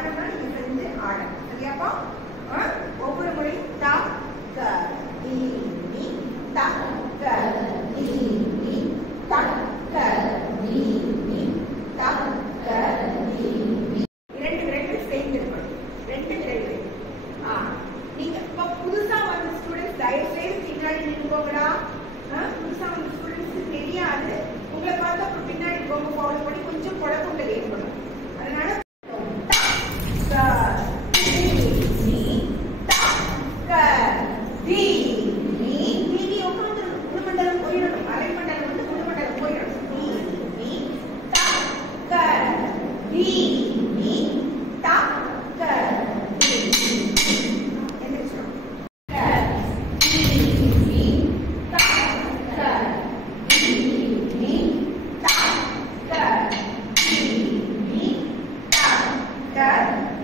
வரணும்னா நீங்க செஞ்சு ஆடணும். சரியாப்பா? ஒவ்வொரு முறையும் த க தி நி த க தி நி த க தி நி த க தி நி. இரண்டு விரல்கள் சேர்ந்து இருக்கணும். ரெண்டு விரல்கள். நீங்க இப்ப புதுசா வந்த ஸ்டூடெண்ட்ஸ் தயவு செய்து பின்னாடி நின்னுக்கோங்கடா. புதுசா வந்த ஸ்டூடெண்ட்ஸ் தெரியாது. உங்களை பார்த்து அப்புறம் பின்னாடி போங்க ஃபாலோ பண்ணி கொஞ்சம் குழப்பங்கள் ஏற்படும். அதனால Dad.